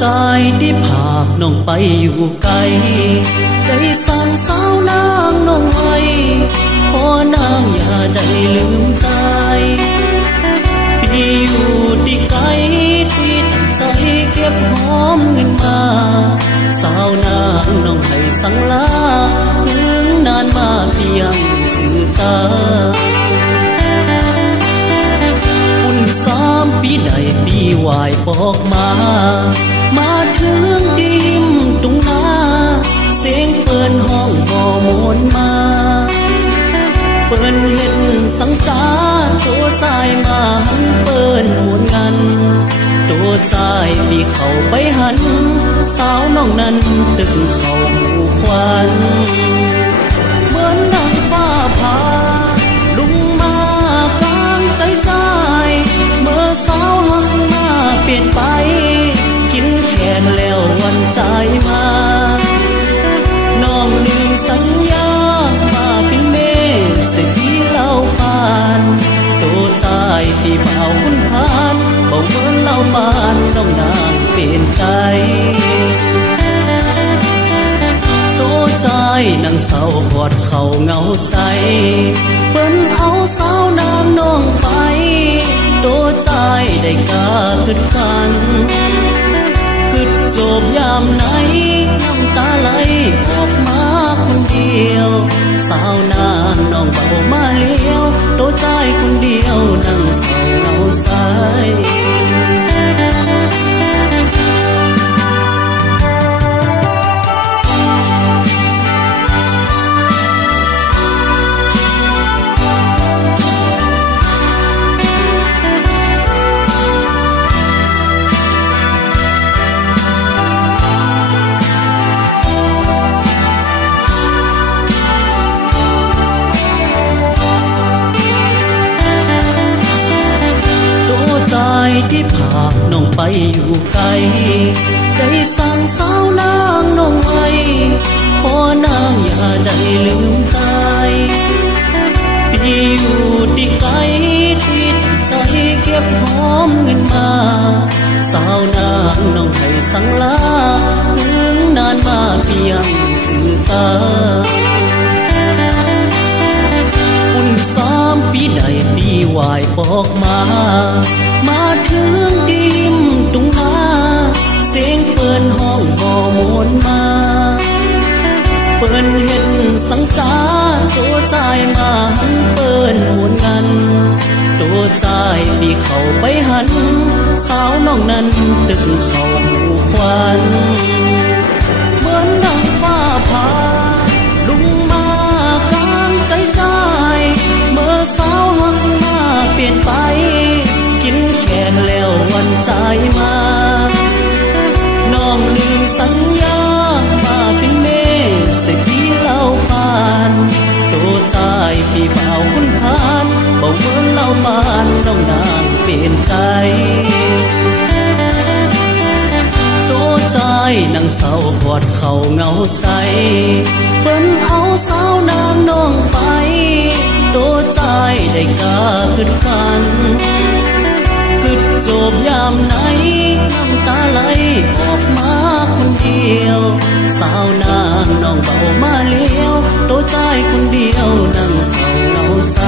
ใจที่ผากน้องไปอยู่ไกลได้สั่งสาวนางน้องไว้ขอนางอย่าได้ลืมใจพี่อยู่ที่ไกลที่ตั้งใจเก็บหอมเงินมาสาวนางน้องให้สั่งลาถึงนานมาพี่ยังสื่อสารอุ่น3 ปีใดปีวายบอกมาถึงดิมตุงนาเสียงเปิ้นห้องก็มวนมาเปิ้นเห็นสังจาตัวใจมาหันเปิ้นมวนงันตัวใจปีเข้าไปหันสาวน้องนั้นตึงเข้าหูควันเหมือนดังฟ้าผ่าลุงมากลางใจใจเมื่อสาวหักมาเปลี่ยนไปกินแขนแล้ววันใจมาน้องลืมสัญญามาเป็นเมษที่เล่าผ่านตัวใจที่เผาคุณพานบอกเหมือนเล่าผ่านน้องนางเปลี่ยนใจตัวใจนั่งเศร้ากอดเข่าเงาใสเปิ้นเอาสาวนางน้องไปตัวใจได้กล้าขึ้นฝันจบยามไหนน้ำตาไหลออกมาคนเดียวสาวนางน้องเบามาเลี้ยวโตใจคนเดียวนั่งเศร้าเงาใสที่ผากน้องไปอยู่ไกลได้สั่งสาวนางน้องไว้ขอนางอย่าได้ลืมใจพี่อยู่ที่ไกลที่ตั้งใจเก็บหอมเงินมาสาวนางน้องให้สั่งลาถึงนานมาพี่ยังสื่อสารอุ่น3 ปีใดปีวายบอกมาถึงดิมตุงนาเสียงเปิ้นห้องก็มวนมาเปิ้นเห็นสังจาตัวใจมาหันเปิ้นมวนงันตัวใจปีเข้าไปหันสาวน้องนั้นตึงเข้าหูควันเหมือนดังฟ้าผ่าลุงมากลางใจใจเมื่อสาวหักมาเปลี่ยนไปกินแขนแล้ววันใจมาน้องลืมสัญญามาเป็นเมษที่เล่าผ่านตัวใจที่เผาคุณพานบอกเหมือนเล่าผ่านน้องนางเปลี่ยนใจตัวใจนั่งเศร้ากอดเข่าเงาใสเปิ้นเอาสาวนางน้องไปตัวใจได้กล้าขึ้นฝันจบยามไหนน้ำตาไหลออกมาคนเดียวสาวนางน้องเบามาเลี้ยวโตใจคนเดียวนั่งเศร้าเงาใส